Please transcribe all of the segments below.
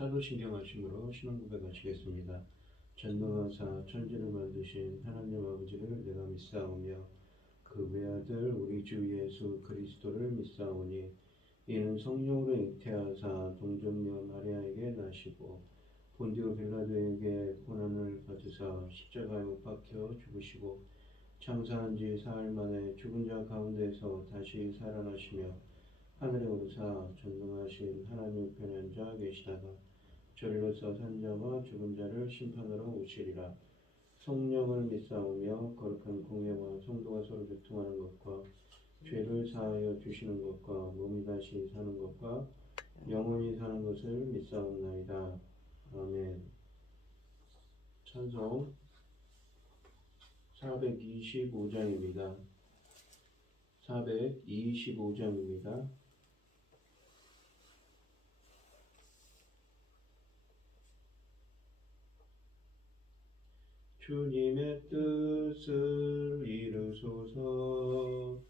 사도신경하심으로 신앙 고백하시겠습니다. 전능하사 천지를 만드신 하나님 아버지를 내가 믿사오며 그 외아들 우리 주 예수 그리스도를 믿사오니 이는 성령으로 잉태하사 동정녀 마리아에게 나시고 본디오 빌라도에게 고난을 받으사 십자가에 못 박혀 죽으시고 장사한 지 사흘 만에 죽은 자 가운데서 다시 살아나시며 하늘에 오르사 전능하신 하나님 우편에 앉아 계시다가 저리로서 산자와 죽은 자를 심판하러 오시리라. 성령을 믿사오며 거룩한 공예와 성도가 서로 교통하는 것과 죄를 사하여 주시는 것과 몸이 다시 사는 것과 영원히 사는 것을 믿사옵나이다. 아멘. 찬송 425장입니다. 425장입니다. 주님의 뜻을 이루소서.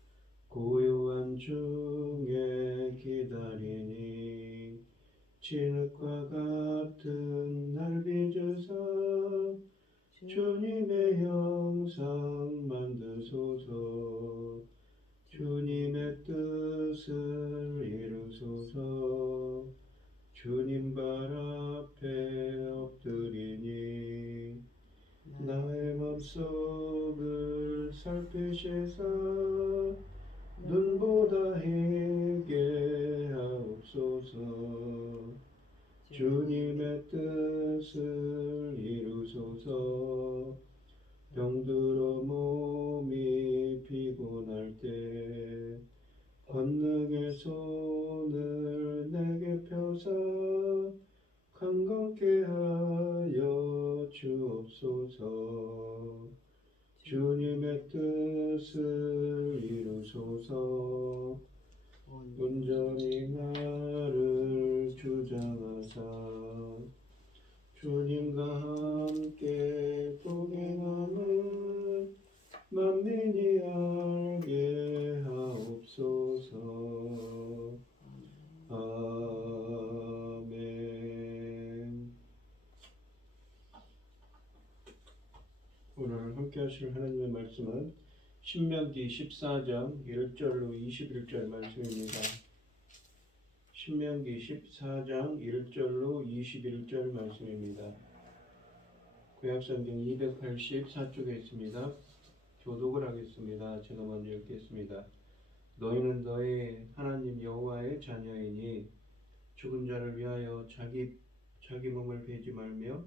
고요한 중에 기다리니 진흙과 같은 날 빚으사 주님의 형상 만드소서. 주님의 뜻을 이루소서. 주님 발 앞에 엎드리니 나의 맘속을 살피시사 눈보다 희게 하옵소서. 주님의 뜻을 이루소서. 병들어 몸이 피곤할 때 권능의 손을 내게 펴사 강건케 하여 주옵소서. 주님의 뜻을 이루소서. 온전히 나를 주장하사 주님과 함께 동행하는 만민이 알게 하옵소서. 아멘. 오늘 함께 하실 하나님의 말씀은 신명기 14장 1절로 21절 말씀입니다. 신명기 14장 1절로 21절 말씀입니다. 구약성경 284쪽에 있습니다. 교독을 하겠습니다. 제가 먼저 읽겠습니다. 너희는 너희 하나님 여호와의 자녀이니 죽은 자를 위하여 자기 몸을 베지 말며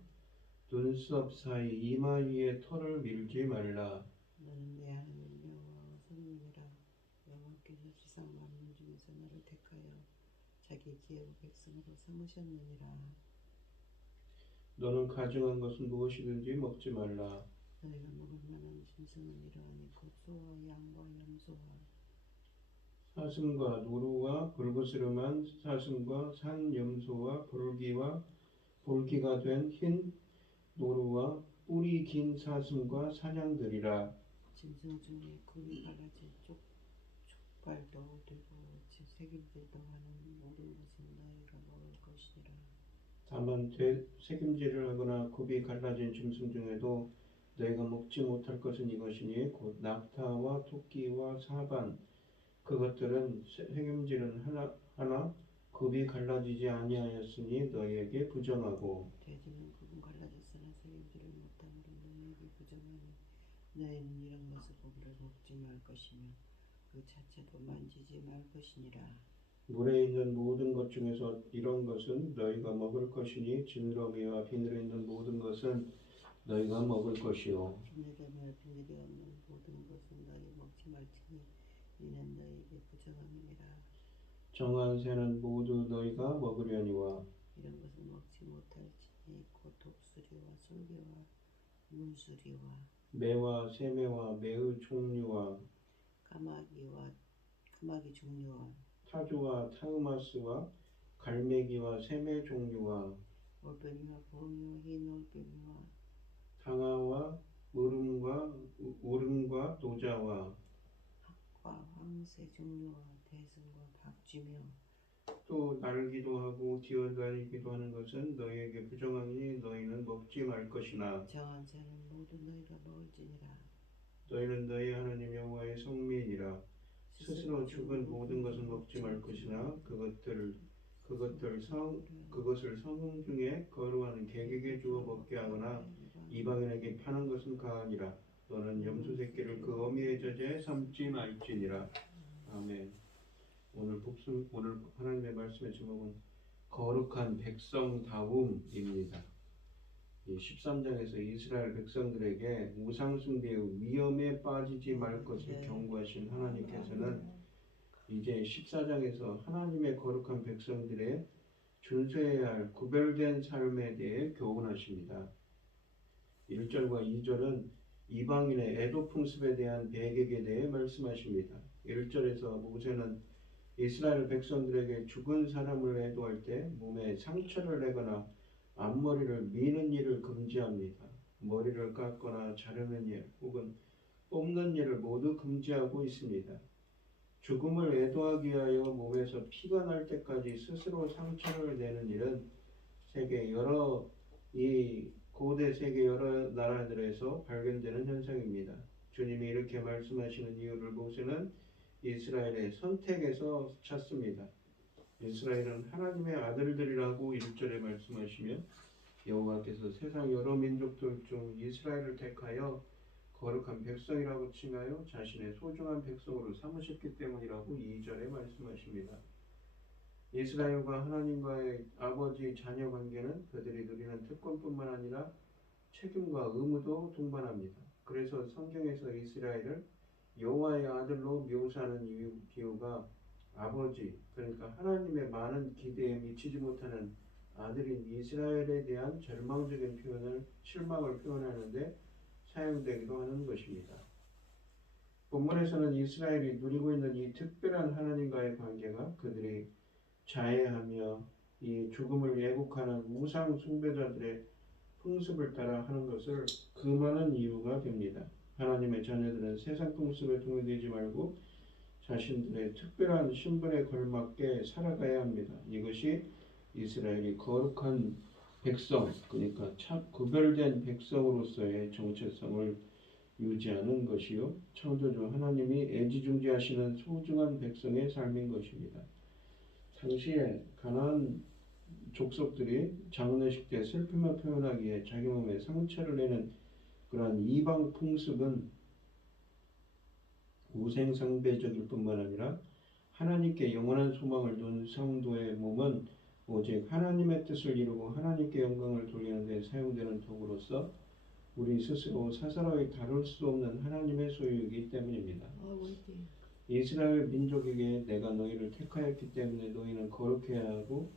눈썹 사이 이마 위에 털을 밀지 말라. 너는 내 하나님 여호와 성령이라. 여호와께서 세상 만민 중에서 너를 택하여 자기 기업의 백성으로 삼으셨느니라. 너는 가증한 것은 무엇이든지 먹지 말라. 너희가 먹을 만한 짐승은 이러하니 곧 소와 양과 염소와 사슴과 노루와 불그스름한 사슴과 산 염소와 볼기가 된 흰 노루와 뿔이 긴 사슴과 사냥들이라. 짐승 중에 굽이 갈라진 족발도 되고 새김질도 하는 모든 것은 너희가 먹을 것이니라. 다만 새김질을 하거나 굽이 갈라진 짐승 중에도 너희가 먹지 못할 것은 이것이니 곧 낙타와 토끼와 사반 그것들은 새김질은 하나 굽이 갈라지지 아니하였으니 너희에게 부정하고 돼지는 굽은 갈라졌으나 새김질을 못함으로 너희에게 부정하니 너희는 이런 것을 고기를 먹지 말 것이며 그 자체도 만지지 말 것이니라. 물에 있는 모든 것 중에서 이런 것은 너희가 먹을 것이니 지느러미와 비늘에 있는 모든 것은 너희가 먹을 것이요 비늘이며 비늘이 없는 모든 것은 너희 먹지 말지니 이는 너희에게 부정함이니라. 정한 새는 모두 너희가 먹으려니와 이런 것은 먹지 못할지니 곧 독수리와 솔개와 문수리와 매와 새매와 매의 종류와 까마귀 종류와 타조와 타흐마스와 갈매기와 새매 종류와 올빼미와 곰이와 흰 올빼미와 당아와 우름과 노자와 학과 황새 종류와 대승과 박쥐며 또 날기도 하고 기어다니기도 하는 것은 너희에게 부정하니 너희는 먹지 말 것이나 정한 자는 모두 너희가 먹을지니라. 너희는 너희 하나님 여호와의 성민이라. 스스로 죽은 모든 것은 먹지 말 것이나 그것을 성흥 중에 거루하는 개에게 주어 먹게 하거나 이방인에게 파는 것은 가하니라. 너는 염소 새끼를 그 어미의 젖에 삶지 말지니라. 아멘. 오늘 하나님의 말씀의 제목은 거룩한 백성다움입니다. 이 13장에서 이스라엘 백성들에게 우상 숭배의 위험에 빠지지 말 것을 경고하신 하나님께서는 이제 14장에서 하나님의 거룩한 백성들의 준수해야 할 구별된 삶에 대해 교훈하십니다. 1절과 2절은 이방인의 애도 풍습에 대한 배격에 대해 말씀하십니다. 1절에서 모세는 이스라엘 백성들에게 죽은 사람을 애도할 때 몸에 상처를 내거나 앞머리를 미는 일을 금지합니다. 머리를 깎거나 자르는 일 혹은 뽑는 일을 모두 금지하고 있습니다. 죽음을 애도하기 위하여 몸에서 피가 날 때까지 스스로 상처를 내는 일은 고대 세계 여러 나라들에서 발견되는 현상입니다. 주님이 이렇게 말씀하시는 이유를 모세는 이스라엘의 선택에서 찾습니다. 이스라엘은 하나님의 아들들이라고 1절에 말씀하시며 여호와께서 세상 여러 민족들 중 이스라엘을 택하여 거룩한 백성이라고 칭하여 자신의 소중한 백성으로 삼으셨기 때문이라고 2절에 말씀하십니다. 이스라엘과 하나님과의 아버지 자녀 관계는 그들이 누리는 특권뿐만 아니라 책임과 의무도 동반합니다. 그래서 성경에서 이스라엘을 여호와의 아들로 묘사하는 이유가 아버지, 그러니까 하나님의 많은 기대에 미치지 못하는 아들인 이스라엘에 대한 절망적인 실망을 표현하는데 사용되기도 하는 것입니다. 본문에서는 이스라엘이 누리고 있는 이 특별한 하나님과의 관계가 그들이 자해하며 이 죽음을 예국하는 우상 숭배자들의 풍습을 따라 하는 것을 금하는 이유가 됩니다. 하나님의 자녀들은 세상 풍습에 동요되지 말고 자신들의 특별한 신분에 걸맞게 살아가야 합니다. 이것이 이스라엘이 거룩한 백성, 그러니까 참 구별된 백성으로서의 정체성을 유지하는 것이요, 창조주 하나님이 애지중지하시는 소중한 백성의 삶인 것입니다. 당시에 가나안 족속들이 장례식 때 슬픔을 표현하기 위해 자기 몸에 상처를 내는 그러한 이방 풍습은 우생상배적일 뿐만 아니라 하나님께 영원한 소망을 둔 성도의 몸은 오직 하나님의 뜻을 이루고 하나님께 영광을 돌리는 데 사용되는 도구로서 우리 스스로 사사로이 다룰 수 없는 하나님의 소유이기 때문입니다. 이스라엘 민족에게 내가 너희를 택하였기 때문에 너희는 거룩해야 하고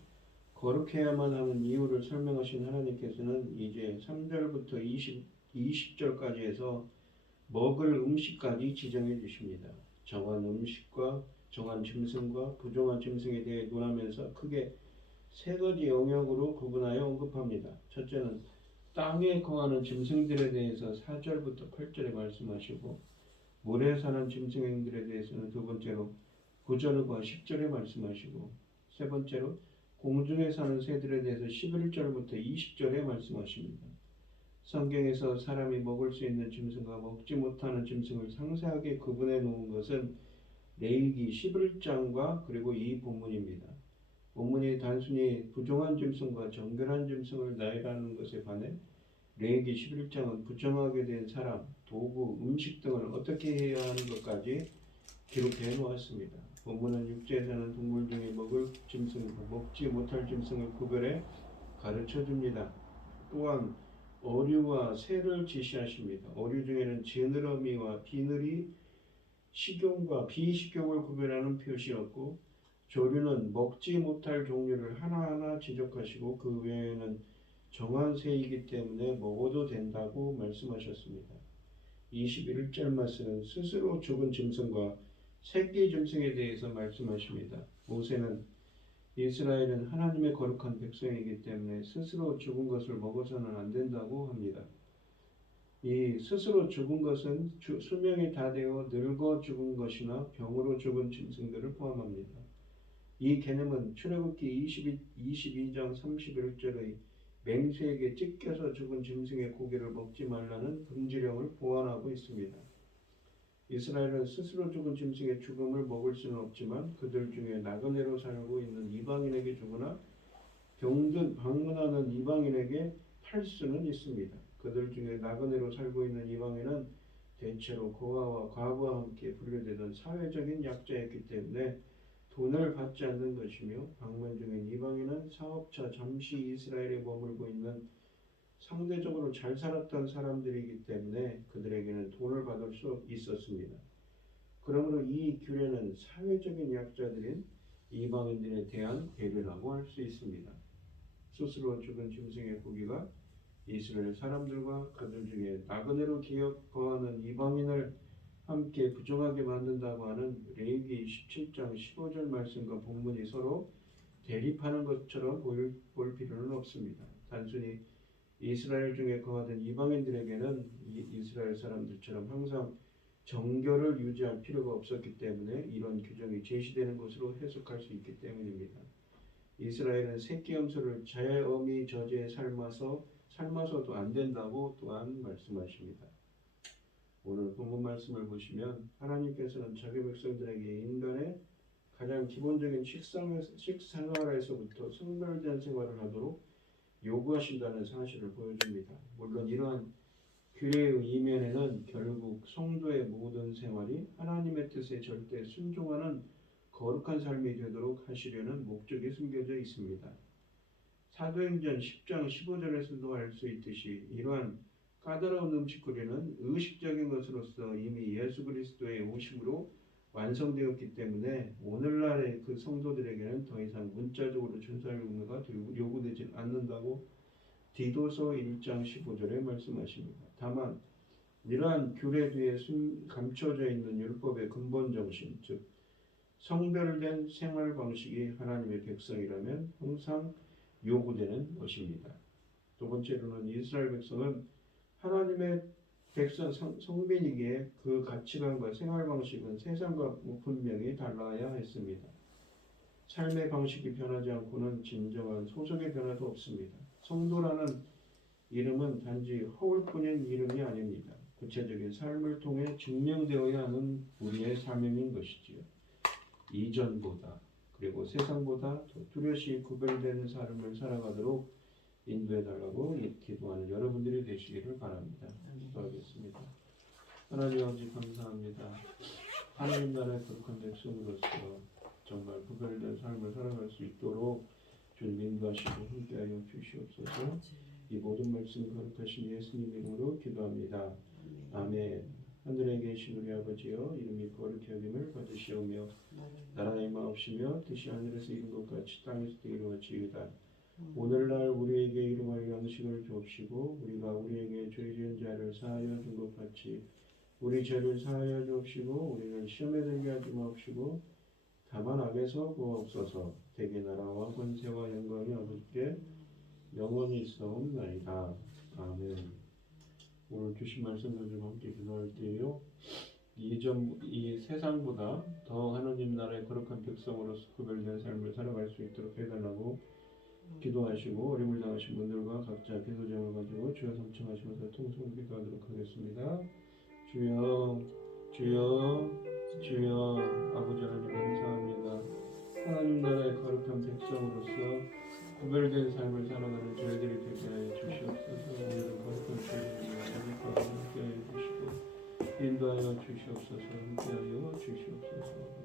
거룩해야만 하는 이유를 설명하신 하나님께서는 이제 3절부터 20절까지 해서 먹을 음식까지 지정해 주십니다. 정한 음식과 정한 짐승과 부정한 짐승에 대해 논하면서 크게 세 가지 영역으로 구분하여 언급합니다. 첫째는 땅에 거하는 짐승들에 대해서 4절부터 8절에 말씀하시고 물에 사는 짐승들에 대해서는 두 번째로 9절과 10절에 말씀하시고 세 번째로 공중에 사는 새들에 대해서 11절부터 20절에 말씀하십니다. 성경에서 사람이 먹을 수 있는 짐승과 먹지 못하는 짐승을 상세하게 구분해 놓은 것은 레위기 11장과 그리고 이 본문입니다. 본문이 단순히 부정한 짐승과 정결한 짐승을 나열하는 것에 반해 레위기 11장은 부정하게 된 사람, 도구, 음식 등을 어떻게 해야 하는 것까지 기록해 놓았습니다. 본문은 육지에 사는 동물 중에 먹을 짐승과 먹지 못할 짐승을 구별해 가르쳐 줍니다. 또한 어류와 새를 지시하십니다. 어류 중에는 지느러미와 비늘이 식용과 비식용을 구별하는 표시였고 조류는 먹지 못할 종류를 하나하나 지적하시고 그 외에는 정한 새이기 때문에 먹어도 된다고 말씀하셨습니다. 21절 말씀은 스스로 죽은 짐승과 새끼 짐승에 대해서 말씀하십니다. 모세는 이스라엘은 하나님의 거룩한 백성이기 때문에 스스로 죽은 것을 먹어서는 안 된다고 합니다. 이 스스로 죽은 것은 수명이 다 되어 늙어 죽은 것이나 병으로 죽은 짐승들을 포함합니다. 이 개념은 출애굽기 22장 31절의 맹수에게 찢겨서 죽은 짐승의 고기를 먹지 말라는 금지령을 보완하고 있습니다. 이스라엘은 스스로 죽은 짐승의 죽음을 먹을 수는 없지만 그들 중에 나그네로 살고 있는 이방인에게 주거나 방문하는 이방인에게 팔 수는 있습니다. 그들 중에 나그네로 살고 있는 이방인은 대체로 고아와 과부와 함께 분류되던 사회적인 약자였기 때문에 돈을 받지 않는 것이며 방문 중인 이방인은 사업자 잠시 이스라엘에 머물고 있는 상대적으로 잘 살았던 사람들이기 때문에 그들에게는 돈을 받을 수 있었습니다. 그러므로 이 규례는 사회적인 약자들인 이방인들에 대한 배려라고 할 수 있습니다. 스스로 죽은 짐승의 고기가 이스라엘 사람들과 그들 중에 나그네로 거하는 이방인을 함께 부정하게 만든다고 하는 레위기 17장 15절 말씀과 본문이 서로 대립하는 것처럼 볼 필요는 없습니다. 단순히 이스라엘 중에 거하던 이방인들에게는 이스라엘 사람들처럼 항상 정결을 유지할 필요가 없었기 때문에 이런 규정이 제시되는 것으로 해석할 수 있기 때문입니다. 이스라엘은 새끼 염소를 제어미 저지에 삶아서도 안 된다고 또한 말씀하십니다. 오늘 본문 말씀을 보시면 하나님께서는 자기 백성들에게 인간의 가장 기본적인 식생활에서부터 성별된 생활을 하도록 요구하신다는 사실을 보여줍니다. 물론 이러한 규례의 이면에는 결국 성도의 모든 생활이 하나님의 뜻에 절대 순종하는 거룩한 삶이 되도록 하시려는 목적이 숨겨져 있습니다. 사도행전 10장 15절에서도 알 수 있듯이 이러한 까다로운 음식거리는 의식적인 것으로서 이미 예수 그리스도의 오심으로 완성되었기 때문에 오늘날의 그 성도들에게는 더 이상 문자적으로 준수할 의무가 요구되지 않는다고 디도서 1장 15절에 말씀하십니다. 다만 이러한 규례 뒤에 감춰져 있는 율법의 근본 정신, 즉 성별된 생활 방식이 하나님의 백성이라면 항상 요구되는 것입니다. 두 번째로는 이스라엘 백성은 하나님의 백성 성빈이기에 그 가치관과 생활 방식은 세상과 분명히 달라야 했습니다. 삶의 방식이 변하지 않고는 진정한 소속의 변화도 없습니다. 성도라는 이름은 단지 허울뿐인 이름이 아닙니다. 구체적인 삶을 통해 증명되어야 하는 우리의 사명인 것이지요. 이전보다 그리고 세상보다 더 뚜렷이 구별되는 삶을 살아가도록 인도해달라고 기도하는 여러분들이 되시기를 바랍니다. 기도하겠습니다. 하나님 아버지 감사합니다. 하나님 나라의 거룩한 백성으로서 정말 구별된 삶을 살아갈 수 있도록 주님 인도하시고 함께하여 주시옵소서. 이 모든 말씀 거룩하신 예수님 이름으로 기도합니다. 아멘. 하늘에 계신 우리 아버지여 이름이 거룩히 여김을 받으시오며 나라의 마옵시며 뜻이 하늘에서 이룬 것 같이 땅에서도 이루어지이다. 오늘날 우리에게 일용할 양식을 주옵시고 우리가 우리에게 죄 지은 자를 사하여 준 것 같이 우리 죄를 사하여 주옵시고 우리를 시험에 들게 하지 마옵시고 다만 악에서 구하옵소서. 대개 나라와 권세와 영광이 아버지께 영원히 있사옵나이다. 아멘. 오늘 주신 말씀 가지고 함께 기도할 때요. 이 세상보다 더 하나님 나라의 거룩한 백성으로서 구별된 삶을 살아갈 수 있도록 해달라고 기도하시고 어림을 당하신 분들과 각자 기도장을 가지고 주여 성청하시면서 통성 기도하도록 하겠습니다. 주여 주여 주여 아버지 하나님 감사합니다. 하나님 나라의 거룩한 백성으로서 구별된 삶을 살아가는 저희들이 되게 하여 주시옵소서. 오늘은 거룩한 주님을 자비와 함께하여 주시고 인도하여 주시옵소서. 함께하여 주시옵소서.